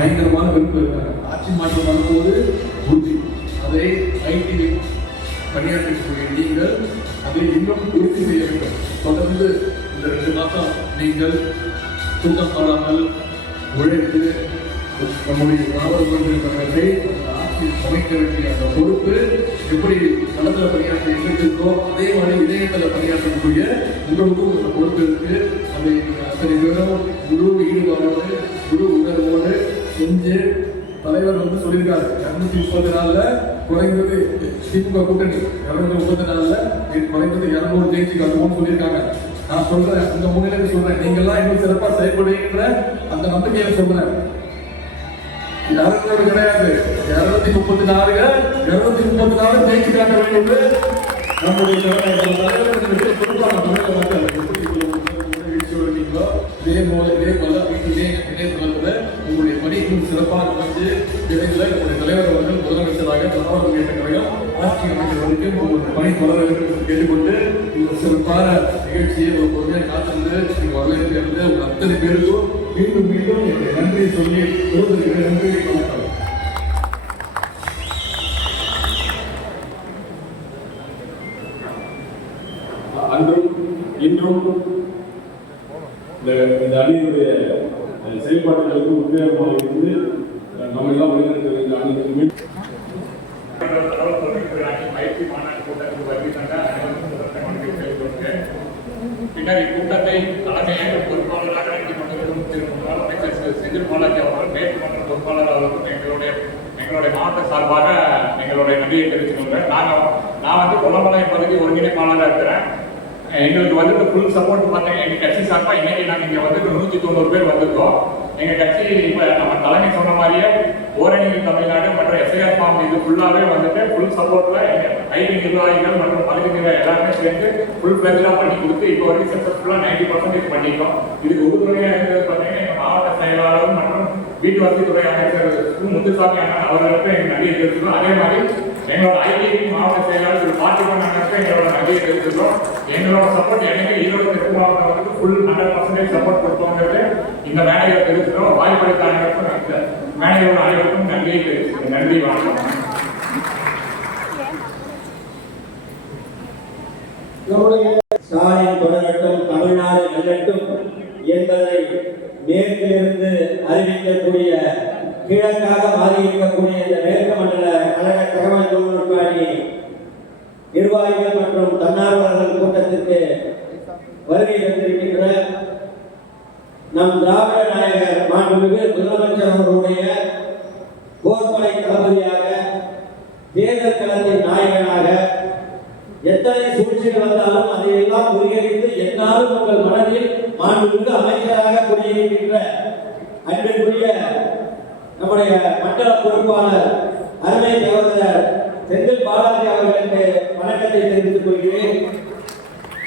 பயங்கரமான விருப்பம் இருக்காங்க. ஆட்சி மாற்றம் வரும்போது உறுதி அதை ஐடி பணியாற்றக்கூடிய நீங்கள் அதை இன்னும் உறுதி செய்ய வேண்டும். தொடர்ந்து இந்த 2 மாதம் நீங்கள் தூக்கம் காணாமல் உழைத்து நம்முடைய நாவல்களை ஆட்சி அமைக்க வேண்டிய அந்த பொறுப்பு எப்படி களத்தில் பணியாற்ற எங்கிருக்கோ அதே மாதிரி இணையத்தில் பணியாற்றக்கூடிய உங்களுக்கும் அந்த பொறுப்பு இருக்கு. அதை அத்தனை பேரும் முழு ஈடுபாடோடு முழு உணர்வோடு செஞ்சு தலைவர் சொல்லியிருக்காரு 234 குறைந்தது திமுக கூட்டணி 234 குறைந்தது 200 ஜெயிச்சு கட்டுவோம்னு சொல்லியிருக்காங்க. நான் சொல்றேன், இந்த முன்னிலை சொல்றேன், நீங்கள்லாம் இன்னும் சிறப்பாக செயல்படுகின்ற அந்த நம்பிக்கையை சொல்றேன். 200 கிடையாது, 234 ஜெயிச்சு காட்ட வேண்டும். நம்முடைய உங்களுடைய பணி இன்னும் சிறப்பாக வந்து விரைவில் நம்முடைய தலைவர் அவர்கள் முதலமைச்சராக திராவிட முன்னேற்ற கழகம் ஆட்சி அமைக்கிறவர்களுக்கு உங்களுடைய பணி தொடர வேண்டும் என்று கேட்டுக்கொண்டு இந்த சிறப்பான நிகழ்ச்சியை ஒரு பொறுமையாக காத்திருந்து நீங்கள் வரவேற்கிறது உங்கள் அத்தனை பேருக்கும் மீண்டும் மீண்டும் என்னுடைய நன்றியை சொல்லி விருதுகிறேன். நன்றி, வணக்கம். அன்றும் இன்றும் இந்த அணியினுடைய செயல்பாடுகளுக்கு உண்மையாக இருந்து நம்ம எல்லாம் வழிநடத்த இந்த அணிக்கு பயிற்சி மாநாட்டு கூட்டத்துக்கு வருகை தந்த பின்னர் இக்கூட்டத்தை தலைமையேற்ற பொறுப்பாளராக நடத்தி கொண்டிருக்கும் அமைச்சர் செந்தில் பாலாஜி அவர்கள் வேட்புமன்ற பொறுப்பாளர் அவர்களுக்கும் எங்களுடைய மாவட்ட சார்பாக எங்களுடைய நன்றியை தெரிவித்துக் கொள்கிறேன். நான் கொல்லமலை பகுதி ஒருங்கிணைப்பாளராக இருக்கிறேன். எங்களுக்கு ஃபுல் சப்போர்ட் பார்த்தீங்க. எங்கள் கட்சி சார்பாக இன்னைக்கு நாங்கள் இங்கே 190 பேர் வந்திருக்கோம். எங்கள் கட்சி இப்போ நம்ம தலைமை சொன்ன மாதிரியே ஓரணியில் தமிழ்நாடு மற்றும் எஸ்ஐஆர் ஃபார்ம் இது ஃபுல்லாகவே ஃபுல் சப்போர்ட்டில் எங்கள் ஐடி நிர்வாகிகள் மற்றும் பகுதி நிர்வாகிகள் எல்லாருமே சேர்ந்து ஃபுல் பிளேஜாக பண்ணி கொடுத்து இப்போ வரைக்கும் சக்ஸஸ்ஃபுல்லாக 90% பண்ணிட்டோம். இதுக்கு உறுதுணையாக இருந்தது பார்த்தீங்கன்னா எங்கள் மாவட்ட செயலாளர் மற்றும் வீட்டு வசதித்துறை அமைச்சர் முத்துசாமி அண்ணன் அவர்களுக்கு எங்கள் நன்றியை தெரிவித்துக்கிறோம். அதே மாதிரி எங்களோட ஐடி மாவட்ட செயலாளர் திரு பார்த்திபன் அண்ணனுக்கு எங்களோட நன்றியை தெரிவித்துக்கிறோம். எங்களோட சப்போர்ட் எனக்கு ஈரோடு தெற்கு மாவட்டத்துக்கு ஃபுல் 100% சப்போர்ட் கொடுத்தோங்கிறது இந்த மேடையில் தெரிவித்துக்கிறோம். வாய்ப்பளித்த அனைவருக்கும் இந்த மேடையோட அனைவருக்கும் நன்றியை தெரிவித்துக்கிறோம். நன்றி, வணக்கம். ஸ்டாலின் தொடரட்டும், தமிழ்நாடு வெல்லட்டும் என்பதை மேற்கிலிருந்து அறிவிக்கக்கூடிய கிழக்காக மாறியிருக்கக்கூடிய இந்த மேற்கு மண்டல கழக தகவல் தொழில்நுட்ப அணி நிர்வாகிகள் மற்றும் தன்னார்வலர்கள் கூட்டத்திற்கு வருகை தந்திருக்கின்ற நம் திராவிட நாயகர் மாண்புமிகு முதலமைச்சர் அவர்களுடைய போர்ப்படை தளபதியாக தேர்தல் களத்தின் நாயகனாக எத்தனை சூழ்ச்சிகள் வந்தாலும் அதையெல்லாம் முறியடித்து என்னாலும் உங்கள் மனதில் மாண்புமிகு அமைச்சராக குடியிருக்கின்ற அன்பிற்குரிய நம்முடைய மண்டல பொறுப்பாளர் அருமை சகோதரர் செந்தில் பாலாஜி அவர்களுக்கு வணக்கத்தை தெரிவித்துக் கொள்கிறேன்.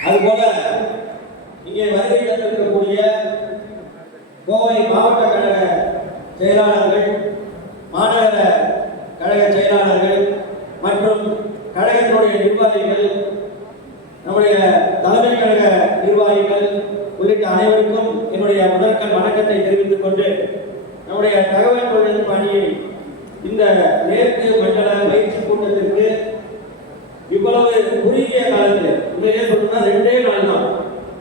அதுபோல இங்கே வருகை தந்திருக்கக்கூடிய கோவை மாவட்ட கழக செயலாளர்கள், மாநகர கழக செயலாளர்கள் மற்றும் கழகத்தினுடைய நிர்வாகிகள், நம்முடைய தலைமை கழக நிர்வாகிகள் உள்ளிட்ட அனைவருக்கும் என்னுடைய முதற்கண் வணக்கத்தை தெரிவித்துக் கொண்டு நம்முடைய தகவல் தொழில்நுட்ப அணியை இந்த மேற்கு மண்டல பயிற்சி கூட்டத்திற்கு இவ்வளவு குறுகிய காலத்தில் உண்மையிலே சொல்லணும்னா 2 நாள் தான்.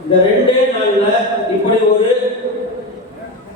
இந்த 2 நாள்ல இப்படி ஒரு